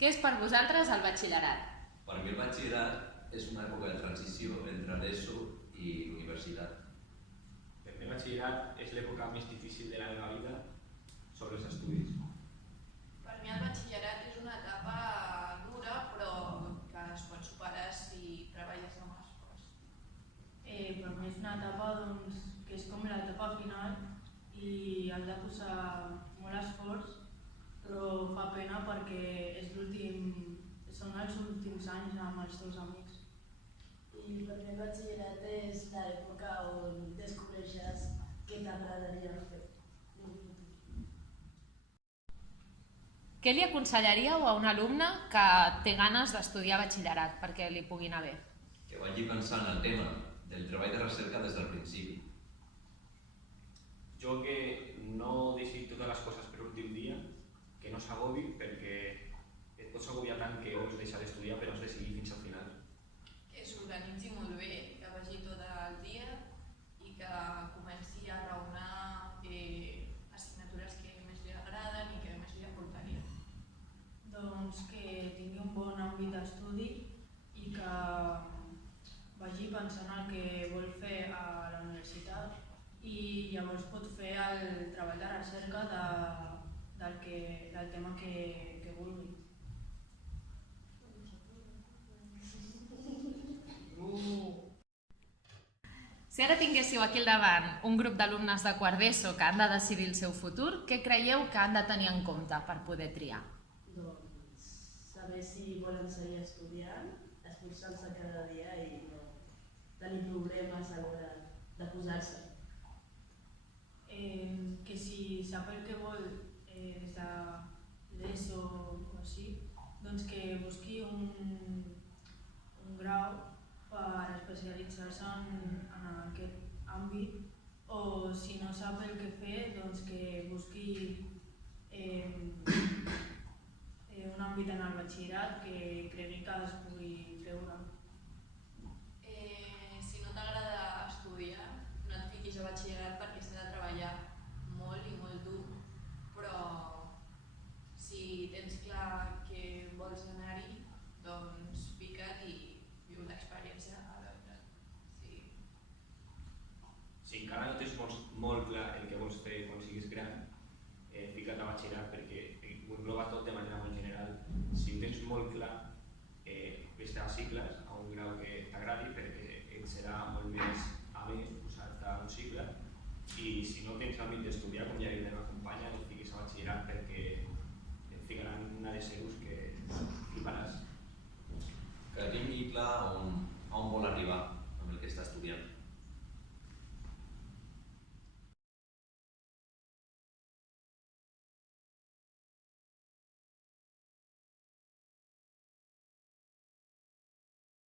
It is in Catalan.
Què és per vosaltres el batxillerat? Per mi el batxillerat és una època de transició entre l'ESO i l'universitat. Per mi el batxillerat és l'època més difícil de la meva vida sobre els estudis. Per mi el batxillerat és una etapa dura però que es pot superar si treballes amb esforç. Per mi és una etapa que és com l'etapa final i has de posar molt esforç, però fa pena perquè són els últims anys amb els teus amics. I per mi el batxillerat és l'època on descobreixes què t'agradaria fer. Què li aconsellaríeu a un alumne que té ganes d'estudiar batxillerat perquè li pugui anar bé? Que vagi pensant el tema del treball de recerca des del principi. Jo que no deixi totes les coses per l'últim dia, que no s'agobi perquè et pots agobiar tant que vols deixar d'estudiar però has de seguir fins al final. Que s'organitzi molt bé, que vagi tot el dia i que comenci a raonar assignatures que més li agraden i que més li aportarien. Doncs que tingui un bon àmbit d'estudi i que vagi pensant el que vol fer a la universitat i llavors pot fer el treball de recerca del tema que vulgui. Si ara tinguéssiu aquí al davant un grup d'alumnes de quart d'ESO que han de decidir el seu futur, què creieu que han de tenir en compte per poder triar? Doncs saber si volen seguir estudiant, esforçant-se cada dia i no tenir problemes a l'hora de posar-se. Que si sap el que vol des de l'ESO o així, doncs que busqui un grau per especialitzar-se en aquest àmbit, o si no sap el que fer, doncs que busqui un àmbit en el batxillerat que cregui que es pugui treure. Si no t'agrada estudiar, no et fiquis a batxillerat perquè s'ha de treballar molt i molt dur, però si tens clar que vols anar-hi, doncs fica't i viu l'experiència a veure. Sí. Si encara no tens molt clar el que vols fer quan siguis gran, fica't a batxillerat perquè ho engloba tot de manera molt general. Si ho tens molt clar, vés-te a cicles, a un grau que t'agradi, perquè et serà molt més amè posar-te a un cicle, i si no tens l'àmbit d'estudiar, com ja he dit la meva companya, no et fiquis a batxillerat perquè et ficaran una de zeros que fliparàs. Que tingui clar on vol arribar amb el que està estudiant.